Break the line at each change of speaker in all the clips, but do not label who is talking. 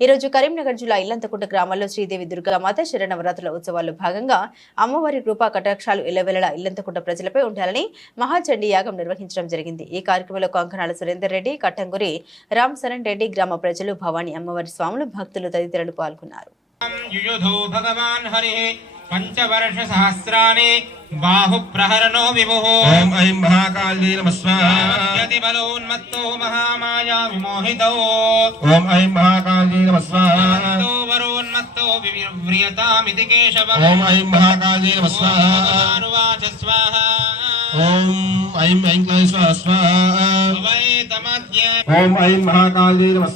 ఈ రోజు కరీంనగర్ జిల్లా ఇల్లంతకుంట గ్రామంలో శ్రీదేవి దుర్గామాత శరణవరాత్రుల ఉత్సవాల్లో భాగంగా అమ్మవారి కృపా కటాక్షాలు ఇళ్ళవేళలా ఇల్లంతకుంట ప్రజలపై ఉండాలని మహాచండీ యాగం నిర్వహించడం జరిగింది. ఈ కార్యక్రమంలో కంకణాల సురేందర్ రెడ్డి కట్టంగురి రామ్ శరణ్ రెడ్డి గ్రామ ప్రజలు భవానీ అమ్మవారి స్వాములు భక్తులు తదితరులు పాల్గొన్నారు.
पञ्चवर्षसहस्राणि बाहुप्रहरणो विभुः
ॐ ऐं महाकाल्यै नमः स्वाहा
यतिबलोन्मत्तो महामाया विमोहितौ
ॐ ऐं महाकाल्यै नमः स्वाहा
मत्तो वरोन्मत्तो विव्रियतामिति केशवः
ॐ ऐं महाकाल्यै नमः स्वाहा
भगवानुवाच स्वाहा
ॐ ऐं ऐं क्लीं स्वाहा स्वाहा
वैतमद्य
ॐ ऐं महाकाल्यै नमः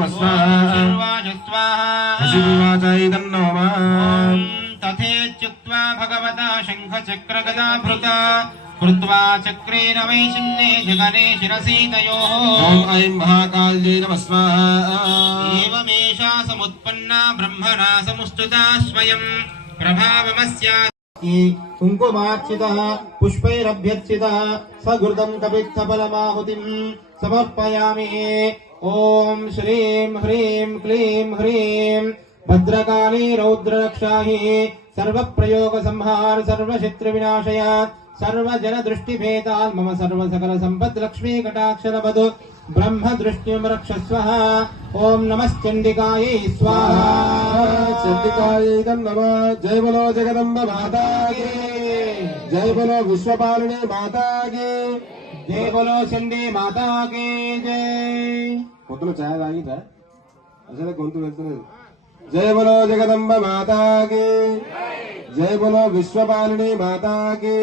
ऋषिर्वाच स्वाहा
शिवाचाय तन्नो मा
तथेत्युक्त्वा भगवता शङ्खचक्रगदाभृता कृत्वा चक्रेण वैशिन्ये जगने शिरसि तयोः
ॐ ऐं महाकाल्यै नमः स्वाहा
एवमेषा समुत्पन्ना ब्रह्मणा समुस्तुता स्वयं प्रभावमस्या कुङ्कुमार्चितः पुष्पैरभ्यर्चितः सघृतम् कपित्थफलमाहुतिम् समर्पयामि ॐ श्रीं ह्रीं क्लीं ह्रीं भद्रकाली रौद्ररक्षाहि सर्वप्रयोगसंहार सर्वशत्रुविनाशय सर्वजनदृष्टिभेदात् मम सर्वसकलसम्पद्लक्ष्मी कटाक्षरवधु ब्रह्मदृष्ट्यं रक्षस्वः ॐ नमश्चण्डिकायै स्वाहा
చండికాయై నమ జై బలో జగదంబ మాతాకి జై బలో విశ్వపాలిని మాతాకి
जय बोलो चंडी माता की जय
పొద్దున ఛాయ్ తాగిందా అసలు గొంతు వెళ్తున్నది జై బలో జగదంబ మాతాకి జై బలో విశ్వపాలిని మాతాకి